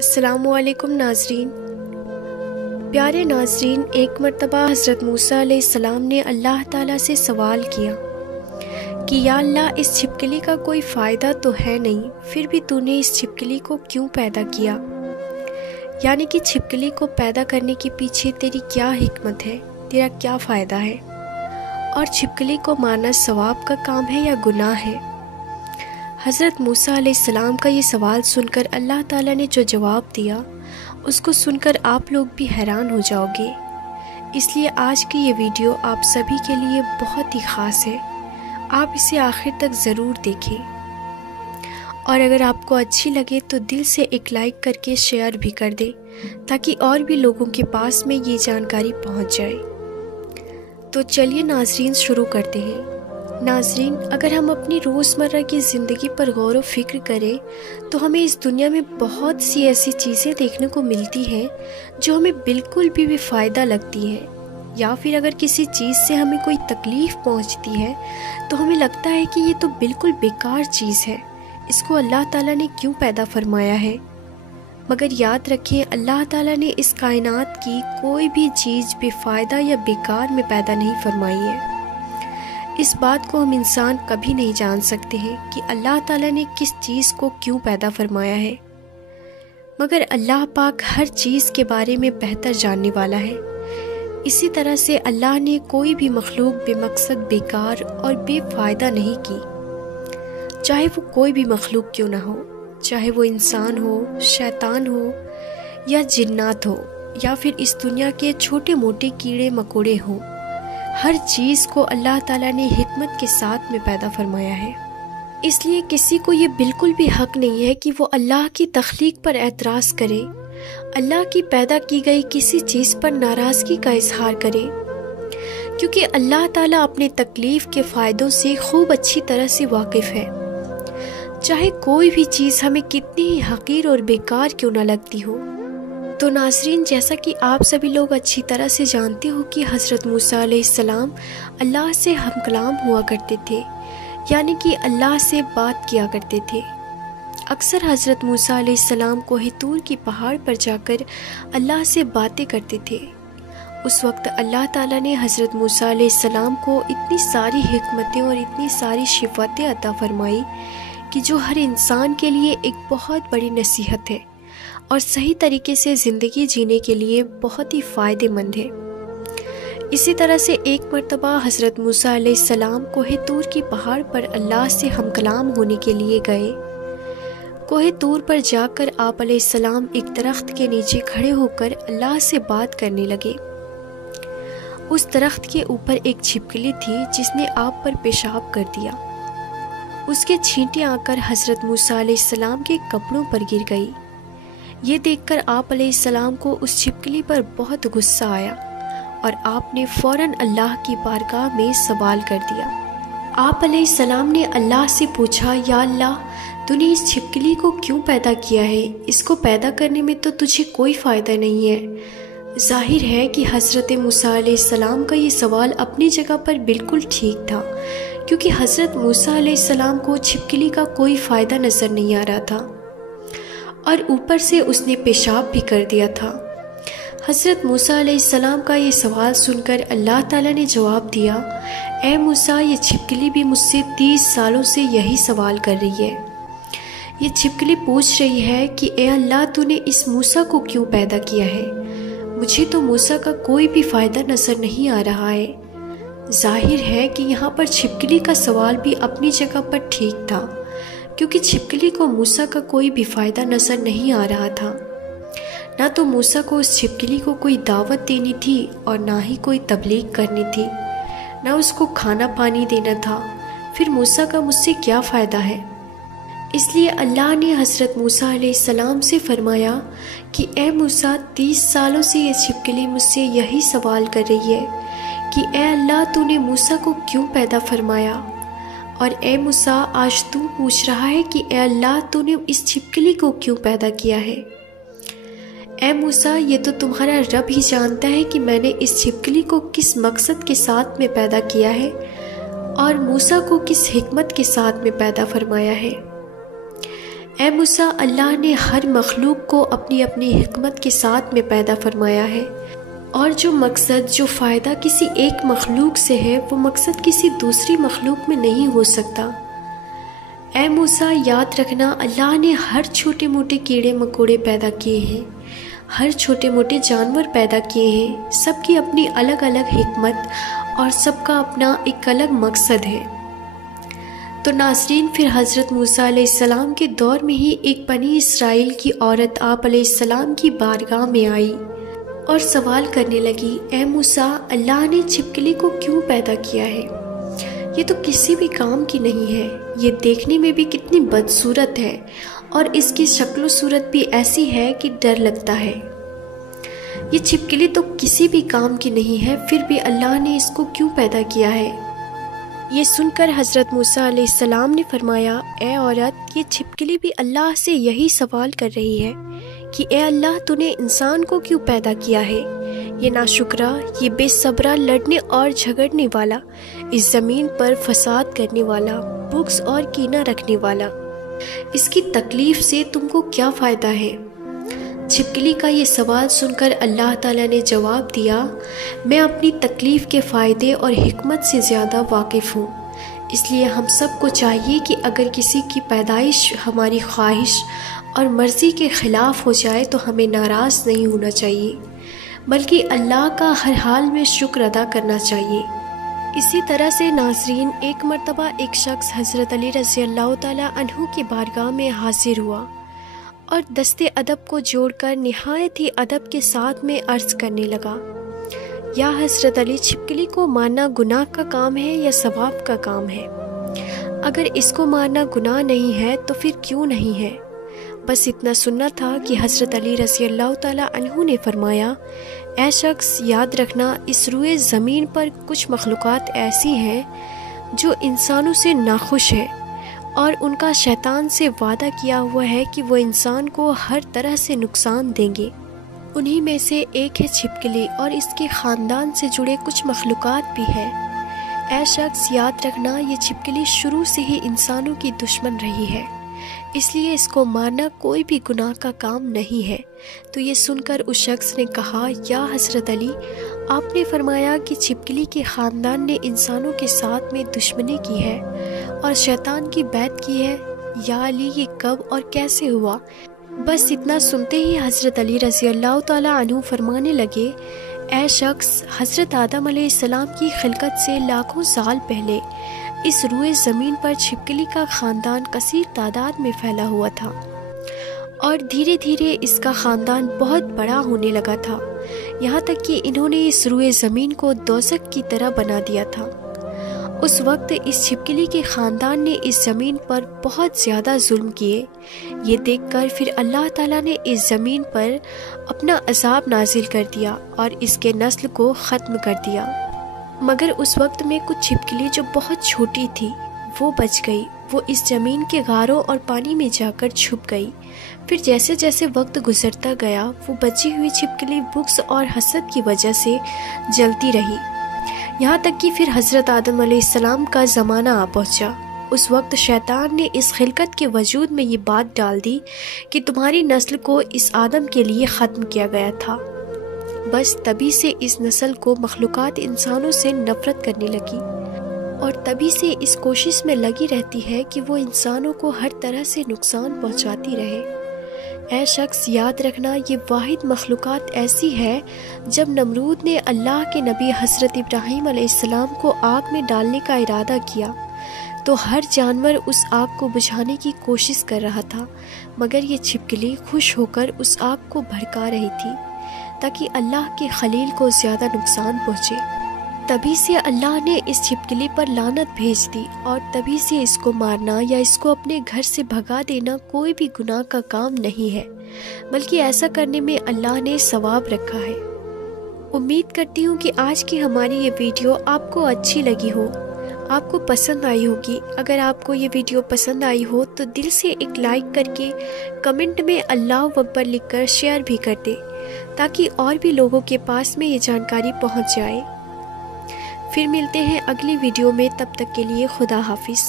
السلام علیکم ناظرین۔ پیارے ناظرین، ایک مرتبہ حضرت موسیٰ علیہ السلام نے اللہ تعالیٰ سے سوال کیا کہ یا اللہ، اس چھپکلی کا کوئی فائدہ تو ہے نہیں، پھر بھی تو نے اس چھپکلی کو کیوں پیدا کیا؟ یعنی کہ چھپکلی کو پیدا کرنے کے پیچھے تیری کیا حکمت ہے، تیرا کیا فائدہ ہے، اور چھپکلی کو مارنا ثواب کا کام ہے یا گناہ ہے؟ حضرت موسیٰ علیہ السلام کا یہ سوال سن کر اللہ تعالیٰ نے جو جواب دیا، اس کو سن کر آپ لوگ بھی حیران ہو جاؤ گے۔ اس لیے آج کی یہ ویڈیو آپ سبھی کے لیے بہت ہی خاص ہے، آپ اسے آخر تک ضرور دیکھیں، اور اگر آپ کو اچھی لگے تو دل سے ایک لائک کر کے شیئر بھی کر دیں تاکہ اور بھی لوگوں کے پاس میں یہ جانکاری پہنچ جائے۔ تو چلیے ناظرین، شروع کرتے ہیں۔ ناظرین، اگر ہم اپنی روزمرہ کی زندگی پر غور و فکر کریں تو ہمیں اس دنیا میں بہت سی ایسی چیزیں دیکھنے کو ملتی ہیں جو ہمیں بالکل بھی فائدہ لگتی ہیں، یا پھر اگر کسی چیز سے ہمیں کوئی تکلیف پہنچتی ہے تو ہمیں لگتا ہے کہ یہ تو بالکل بیکار چیز ہے، اس کو اللہ تعالیٰ نے کیوں پیدا فرمایا ہے؟ مگر یاد رکھیں، اللہ تعالیٰ نے اس کائنات کی کوئی بھی چیز بے فائدہ یا بیکار میں پیدا نہیں فرمائی ہے۔ اس بات کو ہم انسان کبھی نہیں جان سکتے ہیں کہ اللہ تعالیٰ نے کس چیز کو کیوں پیدا فرمایا ہے، مگر اللہ پاک ہر چیز کے بارے میں بہتر جاننے والا ہے۔ اسی طرح سے اللہ نے کوئی بھی مخلوق بے مقصد بیکار اور بے فائدہ نہیں کی، چاہے وہ کوئی بھی مخلوق کیوں نہ ہو، چاہے وہ انسان ہو، شیطان ہو یا جنات ہو، یا پھر اس دنیا کے چھوٹے موٹے کیڑے مکوڑے ہوں، ہر چیز کو اللہ تعالیٰ نے حکمت کے ساتھ میں پیدا فرمایا ہے۔ اس لیے کسی کو یہ بالکل بھی حق نہیں ہے کہ وہ اللہ کی تخلیق پر اعتراض کرے، اللہ کی پیدا کی گئی کسی چیز پر ناراضگی کا اظہار کرے، کیونکہ اللہ تعالیٰ اپنے تکلیف کے فائدوں سے خوب اچھی طرح سے واقف ہے، چاہے کوئی بھی چیز ہمیں کتنی ہی حقیر اور بیکار کیوں نہ لگتی ہو۔ تو ناظرین، جیسا کہ آپ سبھی لوگ اچھی طرح سے جانتے ہو کہ حضرت موسیٰ علیہ السلام اللہ سے ہم کلام ہوا کرتے تھے، یعنی کہ اللہ سے بات کیا کرتے تھے۔ اکثر حضرت موسیٰ علیہ السلام کوہ طور کی پہاڑ پر جا کر اللہ سے باتیں کرتے تھے۔ اس وقت اللہ تعالیٰ نے حضرت موسیٰ علیہ السلام کو اتنی ساری حکمتیں اور اتنی ساری شفاعتیں عطا فرمائی کہ جو ہر انسان کے لیے ایک بہت بڑی نصیحت ہے اور صحیح طریقے سے زندگی جینے کے لیے بہت ہی فائدہ مند ہے۔ اسی طرح سے ایک مرتبہ حضرت موسیٰ علیہ السلام کوہ طور کی پہاڑ پر اللہ سے ہم کلام ہونے کے لیے گئے۔ کوہ طور پر جا کر آپ علیہ السلام ایک درخت کے نیچے کھڑے ہو کر اللہ سے بات کرنے لگے۔ اس درخت کے اوپر ایک چھپکلی تھی جس نے آپ پر پیشاب کر دیا۔ اس کے چھینٹیں آ کر حضرت موسیٰ علیہ السلام کے کپڑوں پر گر گئی۔ یہ دیکھ کر آپ علیہ السلام کو اس چھپکلی پر بہت غصہ آیا اور آپ نے فوراً اللہ کی بارگاہ میں سوال کر دیا۔ آپ علیہ السلام نے اللہ سے پوچھا، یا اللہ، تو نے اس چھپکلی کو کیوں پیدا کیا ہے؟ اس کو پیدا کرنے میں تو تجھے کوئی فائدہ نہیں ہے۔ ظاہر ہے کہ حضرت موسیٰ علیہ السلام کا یہ سوال اپنی جگہ پر بالکل ٹھیک تھا، کیونکہ حضرت موسیٰ علیہ السلام کو چھپکلی کا کوئی فائدہ نظر نہیں آ رہا تھا، اور اوپر سے اس نے پیشاب بھی کر دیا تھا۔ حضرت موسیٰ علیہ السلام کا یہ سوال سن کر اللہ تعالیٰ نے جواب دیا، اے موسیٰ، یہ چھپکلی بھی مجھ سے 30 سالوں سے یہی سوال کر رہی ہے۔ یہ چھپکلی پوچھ رہی ہے کہ اے اللہ، تو نے اس موسیٰ کو کیوں پیدا کیا ہے؟ مجھے تو موسیٰ کا کوئی بھی فائدہ نظر نہیں آ رہا ہے۔ ظاہر ہے کہ یہاں پر چھپکلی کا سوال بھی اپنی جگہ پر ٹھیک تھا، کیونکہ چھپکلی کو موسیٰ کا کوئی بھی فائدہ نظر نہیں آ رہا تھا۔ نہ تو موسیٰ کو اس چھپکلی کو کوئی دعوت دینی تھی اور نہ ہی کوئی تبلیغ کرنی تھی، نہ اس کو کھانا پانی دینا تھا، پھر موسیٰ کا مجھ سے کیا فائدہ ہے؟ اس لیے اللہ نے حضرت موسیٰ علیہ السلام سے فرمایا کہ اے موسیٰ، 30 سالوں سے یہ چھپکلی مجھ سے یہی سوال کر رہی ہے کہ اے اللہ، تو نے موسیٰ کو کیوں پیدا فرمایا؟ اور اے موسیٰ، آج تو پوچھ رہا ہے کہ اے اللہ، تو نے اس چھپکلی کو کیوں پیدا کیا ہے؟ اے موسیٰ، یہ تو تمہارا رب ہی جانتا ہے کہ میں نے اس چھپکلی کو کس مقصد کے ساتھ میں پیدا کیا ہے اور موسیٰ کو کس حکمت کے ساتھ میں پیدا فرمایا ہے۔ اے موسیٰ، اللہ نے ہر مخلوق کو اپنی اپنی حکمت کے ساتھ میں پیدا فرمایا ہے، اور جو مقصد، جو فائدہ کسی ایک مخلوق سے ہے، وہ مقصد کسی دوسری مخلوق میں نہیں ہو سکتا۔ اے موسیٰ، یاد رکھنا، اللہ نے ہر چھوٹے موٹے کیڑے مکوڑے پیدا کیے ہیں، ہر چھوٹے موٹے جانور پیدا کیے ہیں، سب کی اپنی الگ الگ حکمت اور سب کا اپنا ایک الگ مقصد ہے۔ تو ناظرین، پھر حضرت موسیٰ علیہ السلام کے دور میں ہی ایک بنی اسرائیل کی عورت آپ علیہ السلام کی بارگاہ میں آئی اور سوال کرنے لگی، اے موسیٰ، اللہ نے چھپکلی کو کیوں پیدا کیا ہے؟ یہ تو کسی بھی کام کی نہیں ہے، یہ دیکھنے میں بھی کتنی بدصورت ہے، اور اس کی شکل و صورت بھی ایسی ہے کہ ڈر لگتا ہے۔ یہ چھپکلی تو کسی بھی کام کی نہیں ہے، پھر بھی اللہ نے اس کو کیوں پیدا کیا ہے؟ یہ سن کر حضرت موسیٰ علیہ السلام نے فرمایا، اے عورت، یہ چھپکلی بھی اللہ سے یہی سوال کر رہی ہے کہ اے اللہ، تو نے انسان کو کیوں پیدا کیا ہے؟ یہ ناشکرا، یہ بے صبرا، لڑنے اور جھگڑنے والا، اس زمین پر فساد کرنے والا، بغض اور کینہ رکھنے والا، اس کی تکلیف سے تم کو کیا فائدہ ہے؟ چھپکلی کا یہ سوال سن کر اللہ تعالیٰ نے جواب دیا، میں اپنی تکلیف کے فائدے اور حکمت سے زیادہ واقف ہوں، اس لیے ہم سب کو چاہیے کہ اگر کسی کی پیدائش ہماری خواہش اور مرضی کے خلاف ہو جائے تو ہمیں ناراض نہیں ہونا چاہیے، بلکہ اللہ کا ہر حال میں شکر ادا کرنا چاہیے۔ اسی طرح سے ناظرین، ایک مرتبہ ایک شخص حضرت علی رضی اللہ تعالیٰ عنہ کی بارگاہ میں حاضر ہوا اور دست ادب کو جوڑ کر نہایت ہی ادب کے ساتھ میں عرض کرنے لگا، یا حضرت علی، چھپکلی کو مارنا گناہ کا کام ہے یا ثواب کا کام ہے؟ اگر اس کو مارنا گناہ نہیں ہے تو پھر کیوں نہیں ہے؟ بس اتنا سننا تھا کہ حضرت علی رضی اللہ تعالیٰ عنہ نے فرمایا، اے شخص، یاد رکھنا، اس روئے زمین پر کچھ مخلوقات ایسی ہیں جو انسانوں سے ناخوش ہے، اور ان کا شیطان سے وعدہ کیا ہوا ہے کہ وہ انسان کو ہر طرح سے نقصان دیں گے۔ انہی میں سے ایک ہے چھپکلی، اور اس کے خاندان سے جڑے کچھ مخلوقات بھی ہیں۔ اے شخص، یاد رکھنا، یہ چھپکلی شروع سے ہی انسانوں کی دشمن رہی ہے، اس لیے اس کو مارنا کوئی بھی گناہ کا کام نہیں ہے۔ تو یہ سن کر اس شخص نے کہا، یا حضرت علی، آپ نے فرمایا کہ چھپکلی کے خاندان نے انسانوں کے ساتھ میں دشمنی کی ہے اور شیطان کی بیعت کی ہے، یا علی، یہ کب اور کیسے ہوا؟ بس اتنا سنتے ہی حضرت علی رضی اللہ تعالیٰ عنہ فرمانے لگے، اے شخص، حضرت آدم علیہ السلام کی خلقت سے لاکھوں سال پہلے اس روئے زمین پر چھپکلی کا خاندان کثیر تعداد میں پھیلا ہوا تھا، اور دھیرے دھیرے اس کا خاندان بہت بڑا ہونے لگا تھا، یہاں تک کہ انہوں نے اس روئے زمین کو دوزخ کی طرح بنا دیا تھا۔ اس وقت اس چھپکلی کے خاندان نے اس زمین پر بہت زیادہ ظلم کیے۔ یہ دیکھ کر پھر اللہ تعالیٰ نے اس زمین پر اپنا عذاب نازل کر دیا اور اس کے نسل کو ختم کر دیا۔ مگر اس وقت میں کچھ چھپکلی جو بہت چھوٹی تھی وہ بچ گئی، وہ اس زمین کے غاروں اور پانی میں جا کر چھپ گئی۔ پھر جیسے جیسے وقت گزرتا گیا، وہ بچی ہوئی چھپکلی بغض اور حسد کی وجہ سے جلتی رہی، یہاں تک کہ پھر حضرت آدم علیہ السلام کا زمانہ آ پہنچا۔ اس وقت شیطان نے اس خلقت کے وجود میں یہ بات ڈال دی کہ تمہاری نسل کو اس آدم کے لیے ختم کیا گیا تھا۔ بس تبھی سے اس نسل کو مخلوقات انسانوں سے نفرت کرنے لگی، اور تبھی سے اس کوشش میں لگی رہتی ہے کہ وہ انسانوں کو ہر طرح سے نقصان پہنچاتی رہے۔ اے شخص، یاد رکھنا، یہ واحد مخلوقات ایسی ہے، جب نمرود نے اللہ کے نبی حضرت ابراہیم علیہ السلام کو آگ میں ڈالنے کا ارادہ کیا تو ہر جانور اس آگ کو بجھانے کی کوشش کر رہا تھا، مگر یہ چھپکلی خوش ہو کر اس آگ کو بھڑکا رہی تھی تاکہ اللہ کے خلیل کو زیادہ نقصان پہنچے۔ تبھی سے اللہ نے اس چھپکلی پر لعنت بھیج دی، اور تبھی سے اس کو مارنا یا اس کو اپنے گھر سے بھگا دینا کوئی بھی گناہ کا کام نہیں ہے، بلکہ ایسا کرنے میں اللہ نے ثواب رکھا ہے۔ امید کرتی ہوں کہ آج کی ہماری یہ ویڈیو آپ کو اچھی لگی ہو، آپ کو پسند آئی ہوگی۔ اگر آپ کو یہ ویڈیو پسند آئی ہو تو دل سے ایک لائک کر کے کمنٹ میں اللہ اکبر لکھ کر شیئر بھی کر دیں، تاکہ اور بھی لوگوں کے پاس میں یہ جانکاری پہنچ جائے۔ پھر ملتے ہیں اگلی ویڈیو میں، تب تک کے لیے خدا حافظ۔